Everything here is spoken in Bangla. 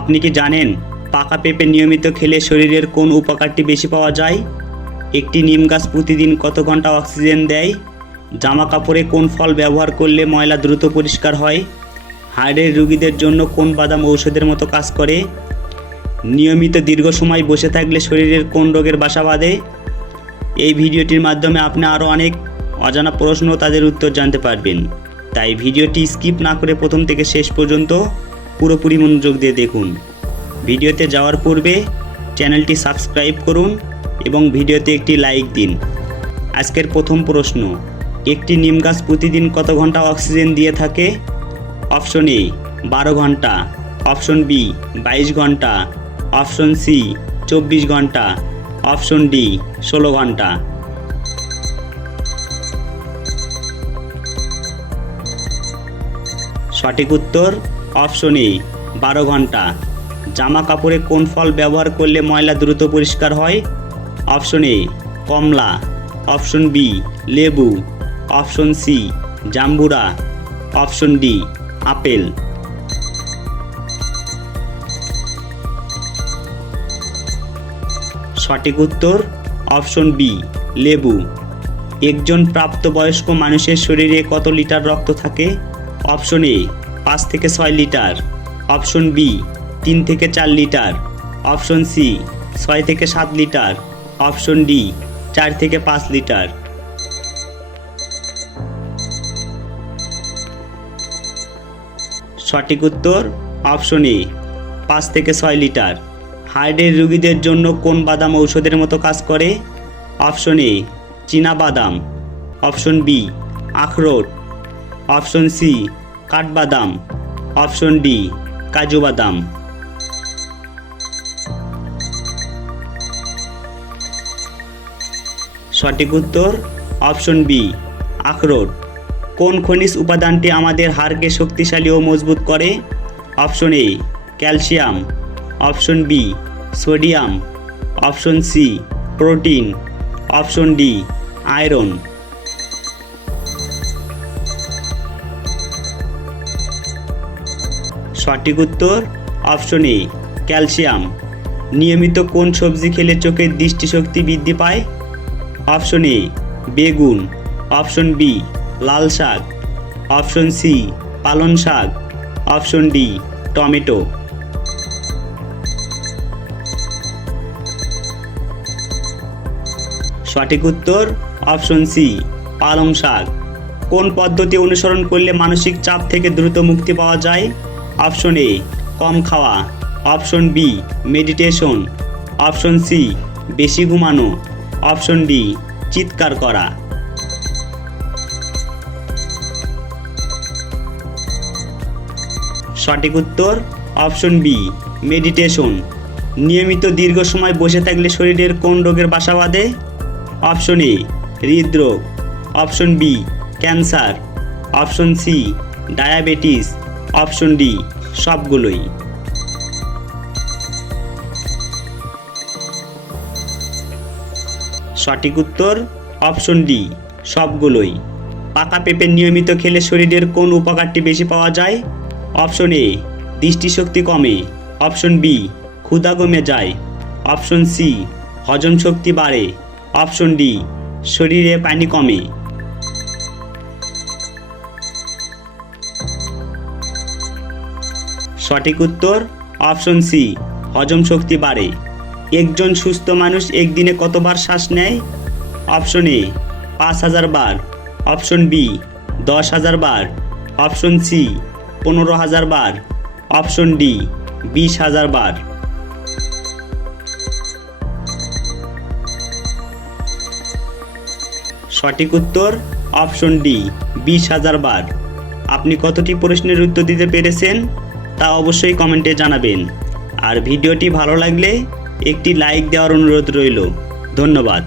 আপনি কি জানেন পাকা পেঁপে নিয়মিত খেলে শরীরের কোন উপকারটি বেশি পাওয়া যায়? একটি নিম গাছ প্রতিদিন কত ঘন্টা অক্সিজেন দেয়? জামা কাপড়ে কোন ফল ব্যবহার করলে ময়লা দ্রুত পরিষ্কার হয়? হার্টের রোগীদের জন্য কোন বাদাম ঔষধের মতো কাজ করে? নিয়মিত দীর্ঘ সময় বসে থাকলে শরীরের কোন রোগের বাসা বাঁধে? এই ভিডিওটির মাধ্যমে আপনি আরও অনেক অজানা প্রশ্ন ও তাদের উত্তর জানতে পারবেন। তাই ভিডিওটি স্কিপ না করে প্রথম থেকে শেষ পর্যন্ত পুরোপুরি মনোযোগ দিয়ে দেখুন। ভিডিওতে যাওয়ার পূর্বে চ্যানেলটি সাবস্ক্রাইব করুন এবং ভিডিওতে একটি লাইক দিন। আজকের প্রথম প্রশ্ন, একটি নিম গাছ প্রতিদিন কত ঘন্টা অক্সিজেন দিয়ে থাকে? অপশন এ 12 ঘন্টা, অপশন বি 22 ঘন্টা, অপশন সি 24 ঘন্টা, অপশন ডি 16 ঘন্টা। সঠিক উত্তর অপশন এ 12 ঘন্টা। জামা কাপড়ে কোন ফল ব্যবহার করলে ময়লা দ্রুত পরিষ্কার হয়? অপশন এ কমলা, অপশন বি লেবু, অপশন সি জাম্বুরা, অপশন ডি আপেল। সঠিক উত্তর অপশন বি লেবু। একজন প্রাপ্তবয়স্ক মানুষের শরীরে কত লিটার রক্ত থাকে? অপশন এ 5 থেকে 6 লিটার, অপশন বি 3 থেকে 4 লিটার, অপশন সি 6 থেকে 7 লিটার, অপশন ডি 4 থেকে 5 লিটার। সঠিক উত্তর অপশন এ 5 থেকে 6 লিটার। হার্টের রোগীদের জন্য কোন বাদাম ঔষধের মতো কাজ করে? অপশন এ চীনা বাদাম, অপশন বি আখরোট, অপশন সি কাঠবাদাম, অপশন ডি কাজু বাদাম। সঠিক উত্তর অপশন বি আখরোট। কোন খনিজ উপাদানটি আমাদের হাড়কে শক্তিশালী ও মজবুত করে? Option A calcium, option B sodium, option C protein, option D iron. সঠিক উত্তর অপশন এ ক্যালসিয়াম। নিয়মিত কোন সবজি খেলে চোখের দৃষ্টিশক্তি বৃদ্ধি পায়? অপশন এ বেগুন, অপশন বি লাল শাক, অপশন সি পালং শাক, অপশন ডি টমেটো। সঠিক উত্তর অপশন সি পালং শাক। কোন পদ্ধতি অনুসরণ করলে মানসিক চাপ থেকে দ্রুত মুক্তি পাওয়া যায়? অপশন এ কম খাওয়া, option B meditation, option C বেশি ঘুমানো, অপশন ডি চিৎকার করা। সঠিক উত্তর অপশন বি মেডিটেশন। নিয়মিত দীর্ঘ সময় বসে থাকলে শরীরের কোন রোগের বাসা বাঁধে? অপশন এ হৃদরোগ, option B cancer, option C diabetes, option D সবগুলোই। সঠিক উত্তর অপশন ডি সবগুলোই। পাকা পেঁপে নিয়মিত খেলে শরীরের কোন উপকারটি বেশি পাওয়া যায়? অপশন এ দৃষ্টিশক্তি কমে, অপশন বি ক্ষুধা কমে যায়, অপশন সি হজম শক্তি বাড়ে, অপশন ডি শরীরে পানি কমে। সঠিক উত্তর অপশন সি হজম শক্তি বাড়ে। একজন সুস্থ মানুষ একদিনে কতবার শ্বাস নেয়? অপশন এ 5000 বার, অপশন বি 10,000 বার, অপশন সি 15,000 বার, অপশন ডি 20,000 বার। সঠিক উত্তর অপশন ডি 20,000 বার। আপনি কতটি প্রশ্নের উত্তর দিতে পেরেছেন তা অবশ্যই কমেন্টে জানাবেন। আর ভিডিওটি ভালো লাগলে একটি লাইক দেওয়ার অনুরোধ রইল। ধন্যবাদ।